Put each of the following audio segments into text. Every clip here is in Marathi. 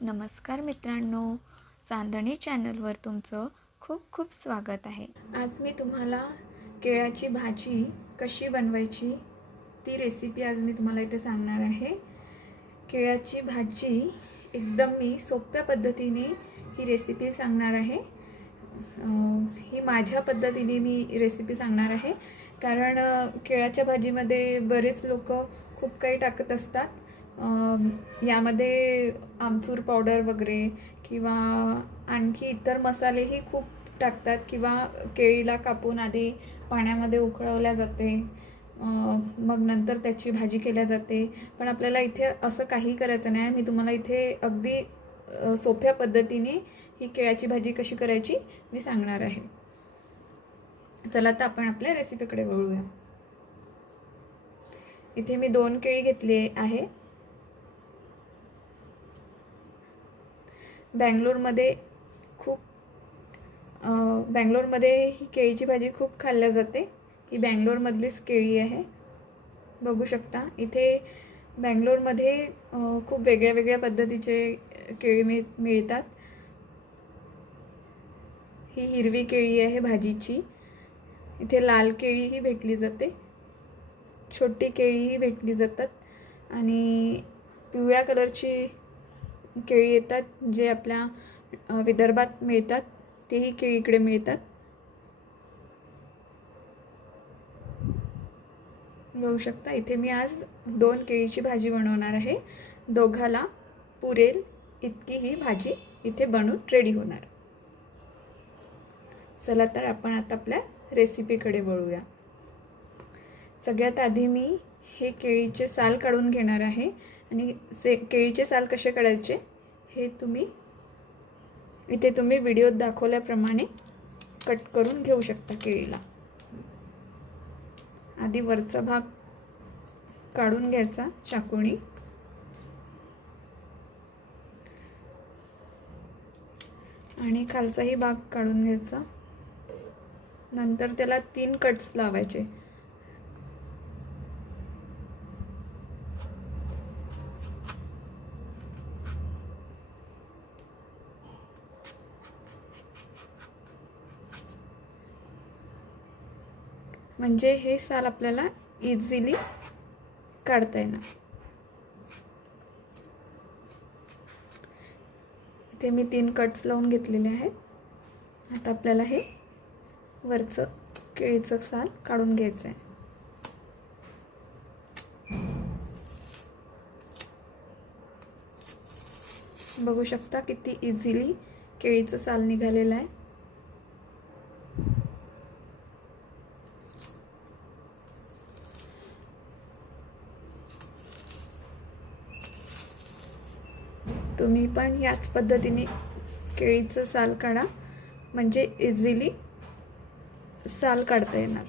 नमस्कार मित्रांनो, चांदणी चॅनलवर तुमचं खूप खूप स्वागत आहे. आज मी तुम्हाला केळ्याची भाजी कशी बनवायची ती रेसिपी आज मी तुम्हाला इथे सांगणार आहे. केळ्याची भाजी एकदम मी सोप्या पद्धतीने ही रेसिपी सांगणार आहे. ही माझ्या पद्धतीने मी रेसिपी सांगणार आहे कारण केळ्याच्या भाजीमध्ये बरेच लोक खूप काही टाकत असतात. यामध्ये आमचूर पावडर वगैरे किंवा आणखी इतर मसालेही खूप टाकतात किंवा केळीला कापून आधी पाण्यामध्ये उकळवल्या जाते, मग नंतर त्याची भाजी केल्या जाते. पण आपल्याला इथे असं काही करायचं नाही. मी तुम्हाला इथे अगदी सोप्या पद्धतीने ही केळ्याची भाजी कशी करायची मी सांगणार आहे. चला तर आपण आपल्या रेसिपीकडे वळूया. इथे मी 2 केळी घेतली आहे. बँगलोरमध्ये ही केळीची भाजी खूप खाल्ल्या जाते. ही बँगलोरमधलीच केळी आहे. बघू शकता इथे बँगलोरमध्ये खूप वेगळ्या वेगळ्या पद्धतीचे केळी मिळतात. ही हिरवी केळी आहे भाजीची. इथे लाल केळीही भेटली जाते, छोटी केळीही भेटली जातात आणि पिवळ्या कलरची केळी येतात जे आपल्या विदर्भात मिळतात, तेही केळी इकडे मिळतात. बघू शकता इथे मी आज 2 केळीची भाजी बनवणार आहे. दोघाला पुरेल इतकी ही भाजी इथे बनून रेडी होणार. चला तर आपण आता आपल्या रेसिपीकडे वळूया. सगळ्यात आधी मी हे केळीचे साल काढून घेणार आहे आणि केळीचे साल कसे काढायचे हे इथे तुम्ही व्हिडिओत दाखवल्याप्रमाणे कट करून घेऊ शकता. केळीला आधी वरचा भाग काढून घ्यायचा चाकूने आणि खालचाही भाग काढून घ्यायचा. नंतर त्याला 3 कट्स लावायचे. म्हणजे हे साल आपल्याला इझिली काढता येणार. इथे मी 3 कट्स लावून घेतलेले आहेत. आता आपल्याला हे वरचं केळीचं साल काढून घ्यायचं आहे. बघू शकता किती इझिली केळीचं साल निघालेलं आहे. तुम्ही पण याच पद्धतीने केळीचं साल काढा, म्हणजे इझिली साल काढता येणार.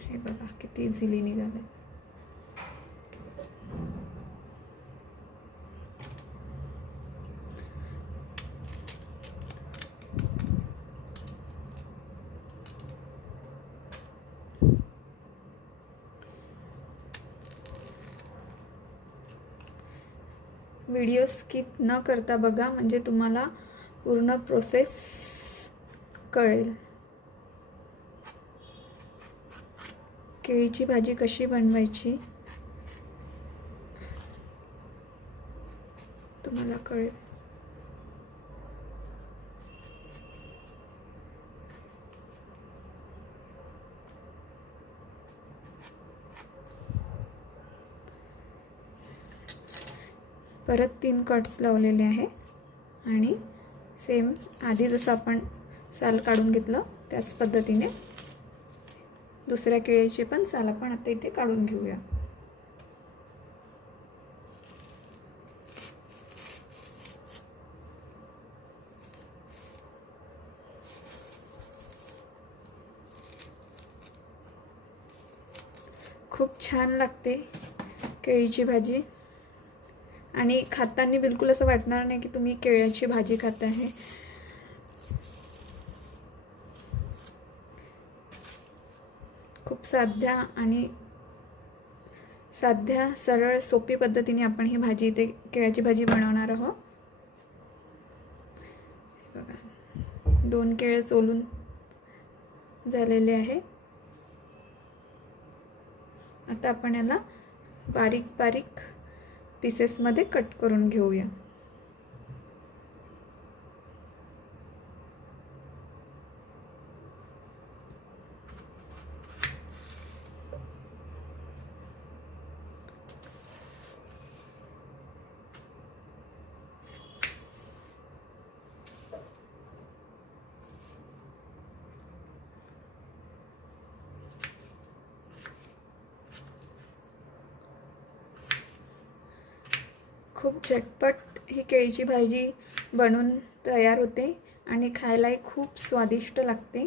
हे बघा किती इझिली निघाले. व्हिडिओ स्किप न करता बघा, म्हणजे तुम्हाला पूर्ण प्रोसेस कळेल. केळीची भाजी कशी बनवायची तुम्हाला कळेल. परत 3 कट्स लावलेले आहे आणि सेम आधी जसं आपण साल काढून घेतलं त्याच पद्धतीने दुसऱ्या केळीचे पण साल आपण आता इथे काढून घेऊया. खूप छान लागते केळीची भाजी. आणि खाताना बिलकुल असं वाटणार नाही की तुम्ही केळ्याची भाजी खात आहे. खूप साध्या सरळ सोपी पद्धतीने आपण ही भाजी इथे केळ्याची भाजी बनवणार आहोत. बघा 2 केळे सोलून झालेले आहे. आता आपण याला बारीक बारीक पीसेसमध्ये कट करून घेऊया. खूप झटपट ही केळीची भाजी बनवून तयार होते आणि खायलाही खूप स्वादिष्ट लागते.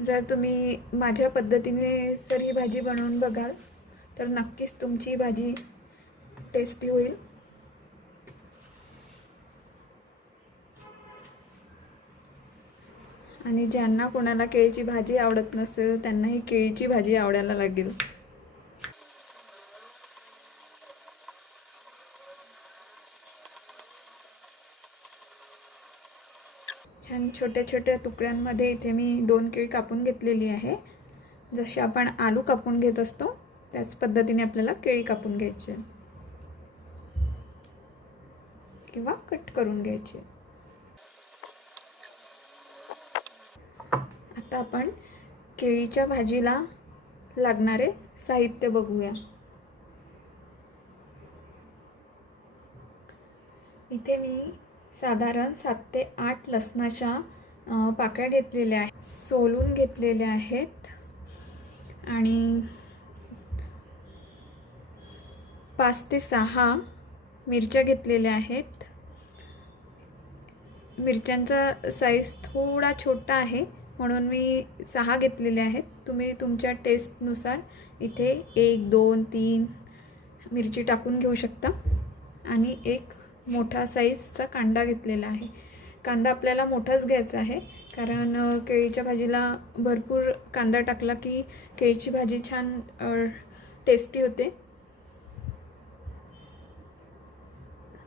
जर तुम्ही माझ्या पद्धतीने जर ही भाजी बनवून बघाल तर नक्कीच तुमची भाजी टेस्टी होईल. आणि ज्यांना कोणाला केळीची भाजी आवडत नसेल त्यांना ही केळीची भाजी आवडायला लागेल. छान छोट्या छोट्या तुकड्यांमध्ये इथे मी 2 केळी कापून घेतलेली आहे. जशी आपण आलू कापून घेत असतो त्याच पद्धतीने आपल्याला केळी कापून घ्यायची किंवा कट करून घ्यायची. आता आपण केळीच्या भाजीला लागणारे साहित्य बघूया. इथे मी साधारण 7 ते 8 लसणाच्या पाकळ्या घेतलेल्या आहेत, सोलून घेतलेल्या आहेत. आणि 5 ते 6 मिरच्या घेतलेल्या आहेत. मिरच्यांचा साईज थोडा छोटा आहे म्हणून मी 6 घेतलेले आहेत. तुम्ही तुमच्या टेस्टनुसार इथे 1, 2, 3 मिरची टाकून घेऊ शकता. आणि एक मोठा साईजचा कांदा घेतलेला आहे. कांदा आपल्याला मोठाच घ्यायचा आहे कारण केळीच्या भाजीला भरपूर कांदा टाकला की केळीची भाजी छान टेस्टी होते.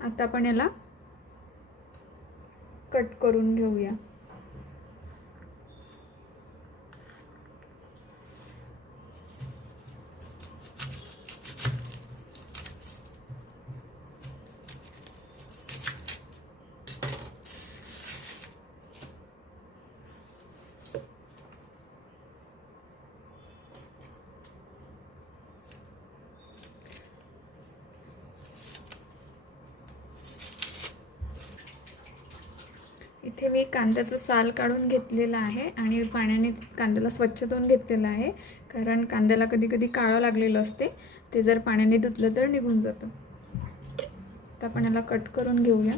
आता आपण याला कट करून घेऊया. इथे मी कांद्याचं साल काढून घेतलेला आहे आणि पाण्याने कांद्याला स्वच्छ धुवून घेतलेला आहे कारण कांद्याला कधी कधी काळं लागलेलं असते, ते जर पाण्याने धुतलं तर निघून जातं. आता आपण याला कट करून घेऊया.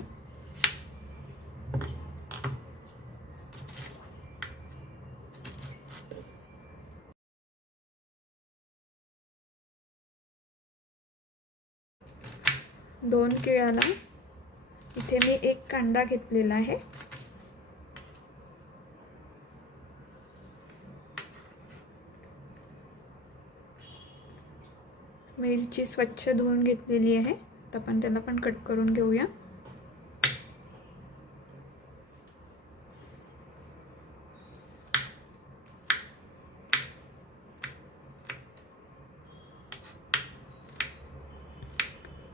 दोन केळ्याला इथे मी 1 कांदा घेतलेला आहे. मिरची स्वच्छ धुवून घेतलेली आहे. आता आपण त्याला पण कट करून घेऊया.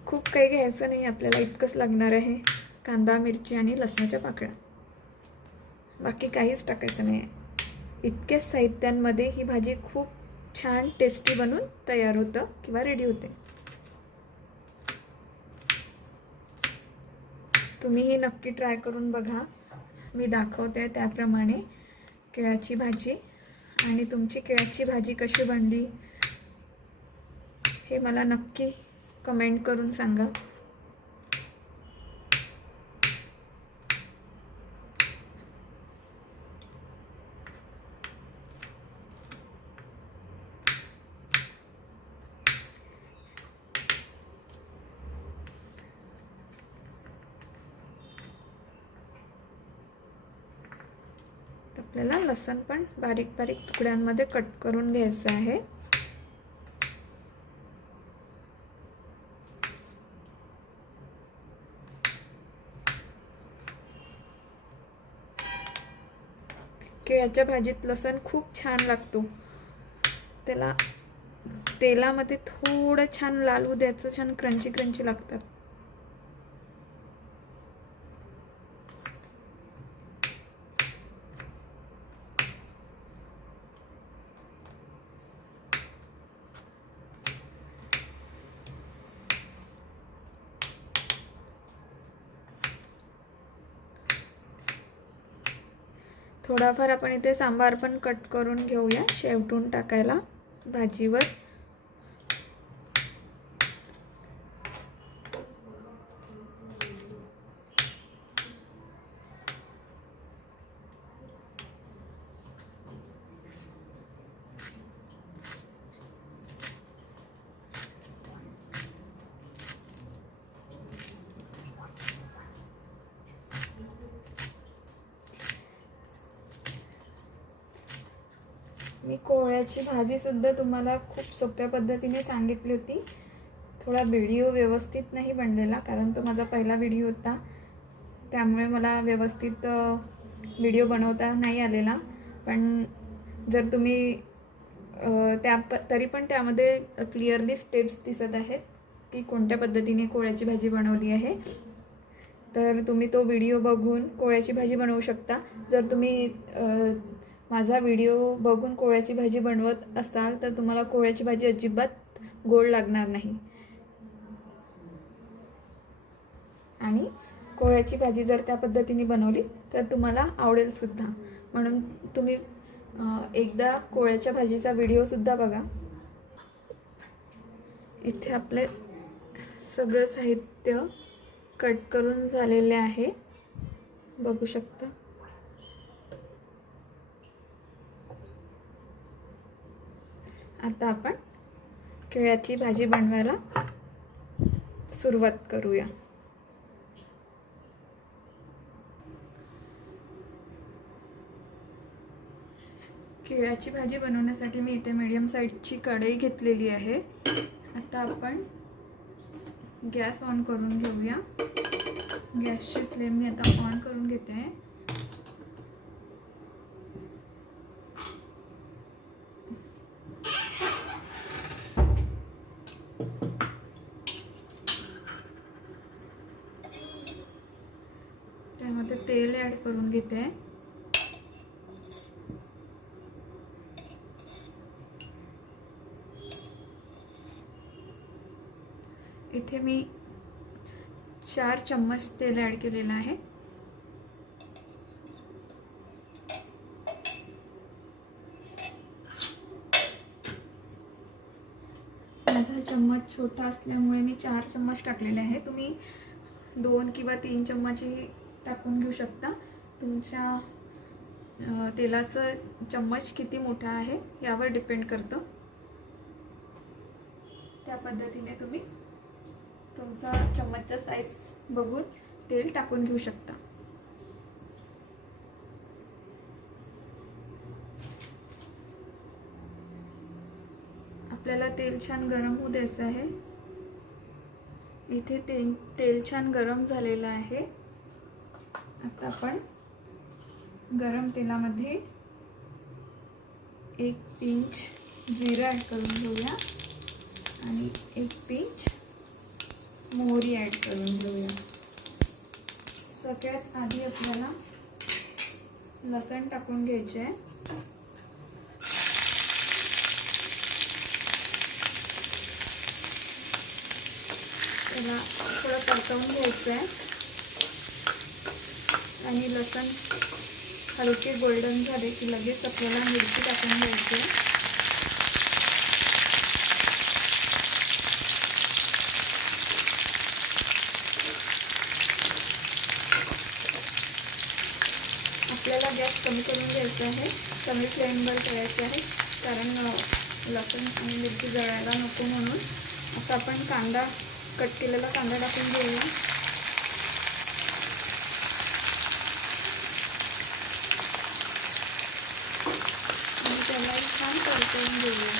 खूप काही घ्यायचं नाही आपल्याला, इतकंच लागणार आहे. कांदा, मिरची आणि लसणाच्या पाकळ्या, बाकी काहीच टाकायचं नाही. इतक्याच साहित्यांमध्ये ही भाजी खूप छान टेस्टी बनून तयार होतं किंवा रेडी होते. तुम्हीही नक्की ट्राय करून बघा. मी दाखवते त्याप्रमाणे केळ्याची भाजी. आणि तुमची केळ्याची भाजी कशी बनली हे मला नक्की कमेंट करून सांगा. आपल्याला लसूण पण बारीक बारीक तुकड्यांमध्ये कट करून घ्यायचं आहे. केळ्याच्या भाजीत लसूण खूप छान लागतो. त्याला तेलामध्ये थोडं छान लाल होऊ द्यायचं. छान क्रंची क्रंची लागतात. थोडाफार आपण इथे सांबार पण कट करून घेऊया शेवटून टाकायला भाजीवर. मी कोहळ्याची भाजीसुद्धा तुम्हाला खूप सोप्या पद्धतीने सांगितली होती. थोडा व्हिडिओ व्यवस्थित नाही बनलेला कारण तो माझा पहिला व्हिडिओ होता, त्यामुळे मला व्यवस्थित व्हिडिओ बनवता नाही आलेला. पण जर तुम्ही तरी पण त्यामध्ये क्लिअरली स्टेप्स दिसत आहेत की कोणत्या पद्धतीने कोहळ्याची भाजी बनवली आहे. तर तुम्ही तो व्हिडिओ बघून कोहळ्याची भाजी बनवू शकता. जर तुम्ही माझा व्हिडिओ बघून कोहळ्याची भाजी बनवत असाल तर तुम्हाला कोहळ्याची भाजी अजिबात गोड लागणार नाही आणि कोहळ्याची भाजी जर त्या पद्धतीने बनवली तर तुम्हाला आवडेल सुद्धा. म्हणून तुम्ही एकदा कोहळ्याच्या भाजीचा व्हिडिओसुद्धा बघा. इथे आपले सगळं साहित्य कट करून झालेले आहे, बघू शकता. आता आपण केळ्याची भाजी बनवायला सुरुवात करूया. केळ्याची भाजी बनवण्यासाठी मी इथे मीडियम साईजची कढई घेतलेली आहे. आता आपण गॅस ऑन करून घेऊया. गॅसची फ्लेम मी आता ऑन करून घेते आहे. त्यामध्ये तेल ॲड करून घेते. इथे मी 4 चम्मच तेल ॲड केलेलं आहे. माझा चम्मच छोटा असल्यामुळे मी 4 चम्मच टाकलेले आहे. तुम्ही 2 किंवा 3 चम्मचही टाकून घेऊ शकता. तुमच्या तेलाचं चम्मच किती मोठा आहे यावर डिपेंड करतं. त्या पद्धतीने तुम्ही तुमचा चम्मचचा साईज बघून तेल टाकून घेऊ शकता. आपल्याला तेल छान गरम होऊ द्यायचं आहे. इथे तेल छान गरम झालेलं आहे. आता आपण गरम तेलामध्ये 1 पिंच जिरं ॲड करून घेऊया आणि 1 पिंच मोहरी ॲड करून घेऊया. सगळ्यात आधी आपल्याला लसूण टाकून घ्यायचे आहे. त्याला थोडं परतवून घ्यायचं आहे आणि लसूण हलके गोल्डन झाले की लगेच आपल्याला मिरची टाकून घ्यायची आहे. आपल्याला गॅस कमी करून घ्यायचा आहे. कमी फ्लेमवर ठेवायचं आहे कारण लसूण आणि मिरची जळायला नको म्हणून. आता आपण कांदा कट केलेला कांदा टाकून घेऊया. छान परतवून घेऊया.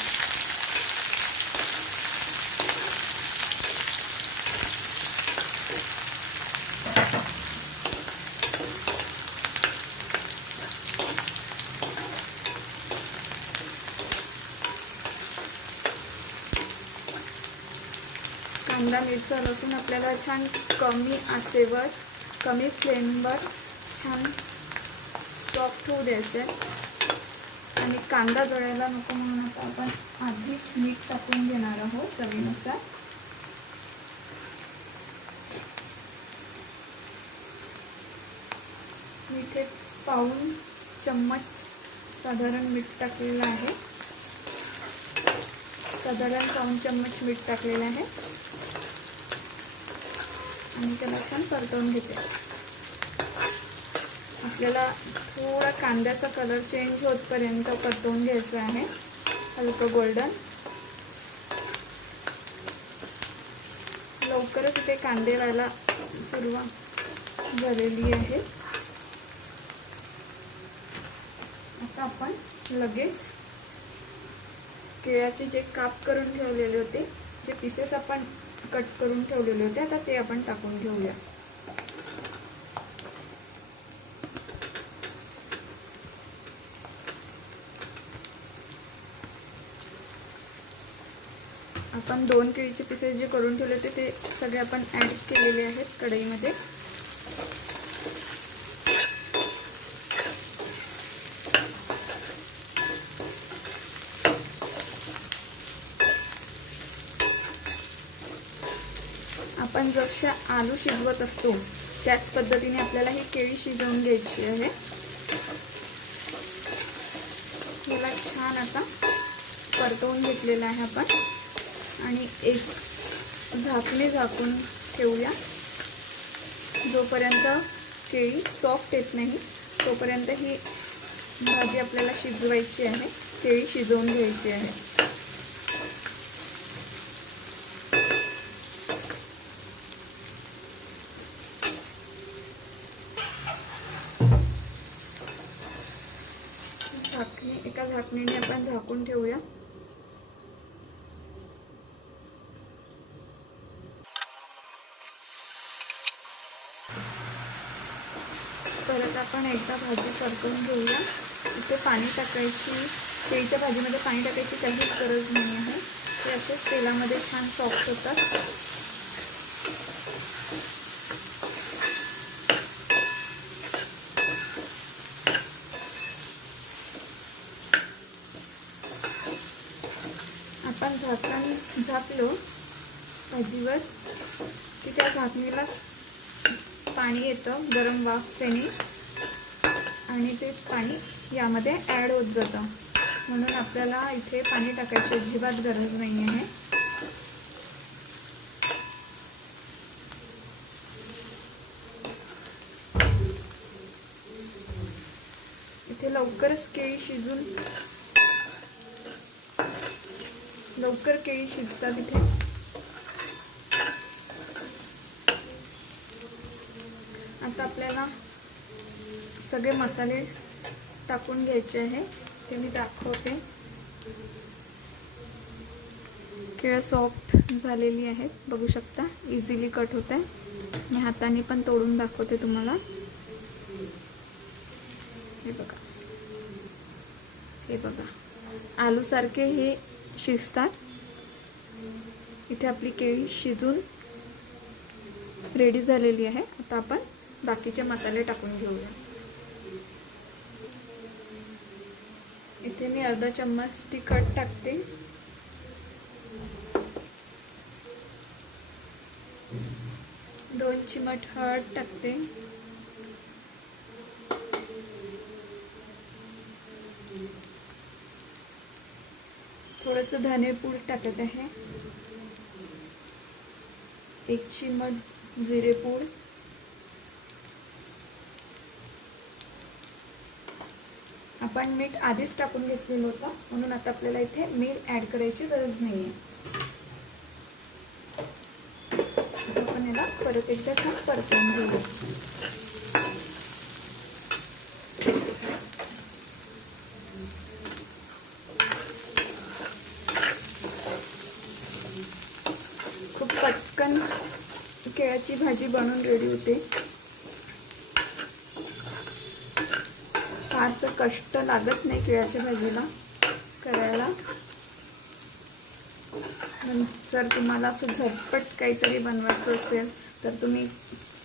कांदा मिरचा लसूण आपल्याला छान कमी आचेवर कमी फ्लेमवर छान सॉफ्ट होऊ द्यायचं आहे. आणि कांदा जळायला नको म्हणून आता आपण आधीच मीठ टाकून घेणार आहोत चवीनुसार. मीठ पाऊण चम्मच साधारण मीठ टाकलेलं आहे. साधारण पाऊण चम्मच मीठ टाकलेलं आहे आणि त्याला छान परतवून घेते. आपल्याला थोडा कांद्याचा कलर चेंज होतपर्यंत परतवून घ्यायचं आहे, हलकं गोल्डन. लवकरच इथे कांदे व्हायला सुरुवात झालेली आहे. आता आपण लगेच केळ्याचे जे काप करून ठेवलेले होते, जे पीसेस आपण कट करून ठेवलेले होते, आता ते आपण टाकून घेऊया. आपण 2 केळीचे पीसेस जे करून ठेवले होते ते सगळे आपण ऍड केलेले आहेत कढईमध्ये. आपण जशा आलू शिजवत असतो त्याच पद्धतीने आपल्याला ही केळी शिजवून घ्यायची आहे. याला छान आता परतवून घेतलेला आहे आपण आणि एक झाकणे झाकून ठेवूया. जोपर्यंत केळी सॉफ्ट येत नाही तोपर्यंत ही भाजी आपल्याला शिजवायची आहे, केळी शिजवून घ्यायची आहे. एका झाकणीने आपण झाकून ठेवूया. परत आपण एकदा भाजी परतून घेऊया. इथे पाणी टाकायची, केळीच्या भाजीमध्ये पाणी टाकायची काहीच गरज नाही आहे. ते असेच तेलामध्ये छान सॉफ्ट होतात. आपण झाकलो भाजीवर की त्या झाकणीला पाणी येतं गरम वाफेने आणि ते पाणी यामध्ये ॲड होत जातं. म्हणून आपल्याला इथे पाणी टाकायची अजिबात गरज नाही आहे. इथे लवकर केळी शिजतात इथे. आता आपल्याला सगळे मसाले टाकून घ्यायचे आहे, ते मी दाखवते. केळं सॉफ्ट झालेली आहेत, बघू शकता. इझिली कट होत आहे. मी हाताने पण तोडून दाखवते तुम्हाला. हे बघा, हे बघा, आलू सारखे हे शिजतात. इथे आपली केळी शिजून रेडी झालेली आहे. आता आपण बाकीचे मसाले टाकून घेऊया. इथे मी अर्धा चम्मच तिखट टाकते. दोन चिमट हळद टाकते. थोडंसं धनेपूड टाकत आहे. 1 चिमट जिरेपूड. आपण मीठ आधीच टाकून घेतलेलं होतं म्हणून आता आपल्याला इथे मीठ ऍड करायची गरज नाहीये. आपण याला परत एकदा छान परतवून घेऊ. केळ्याची भाजी बनवून रेडी होते। फारसं कष्ट लागत नाही केळ्याच्या भाजीला करायला। जर तुम्हाला असं झटपट काहीतरी बनवायचं असेल तर तुम्ही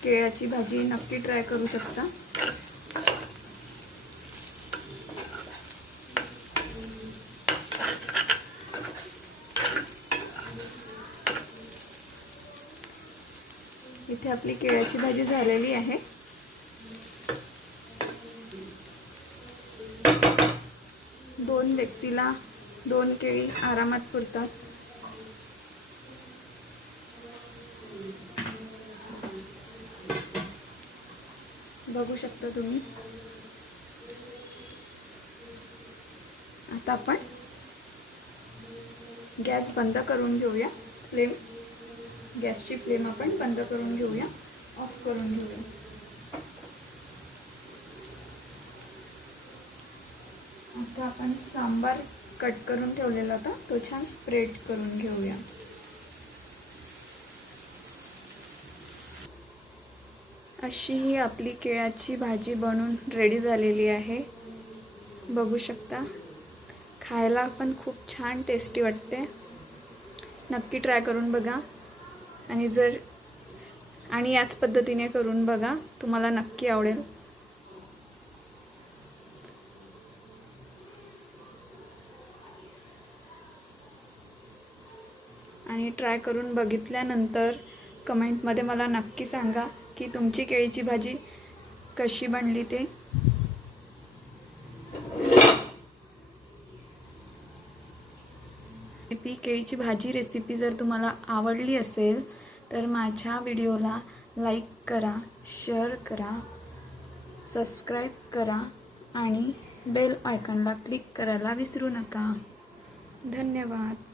केळ्याची भाजी नक्की ट्राय करू शकता। इथे आपली केळ्याची भाजी झालेली आहे। दोन व्यक्तीला 2 केळी आरामात पुरतात। बघू शकता तुम्ही। आता आपण गॅस बंद करून घेऊया। गॅसची फ्लेम आपण बंद करून घेऊया, ऑफ करून घेऊया। आता आपण सांबार कट करून ठेवलेला होता तो छान स्प्रेड करून घेऊया। अशी ही आपली केळ्याची भाजी बनवून रेडी झालेली आहे। बघू शकता, खायला पण खूप छान टेस्टी वाटते। नक्की ट्राय करून बघा आणि याच पद्धतीने करून बघा, तुम्हाला नक्की आवडेल। आणि ट्राय करून बघितल्यानंतर कमेंटमध्ये मला नक्की सांगा की तुमची केळीची भाजी कशी बनली ते। केळीची भाजी रेसिपी जर तुम्हाला आवडली असेल तर माझ्या व्हिडिओला लाईक करा, शेअर करा, सबस्क्राईब करा आणि बेल आयकॉनला क्लिक करायला विसरू नका। धन्यवाद।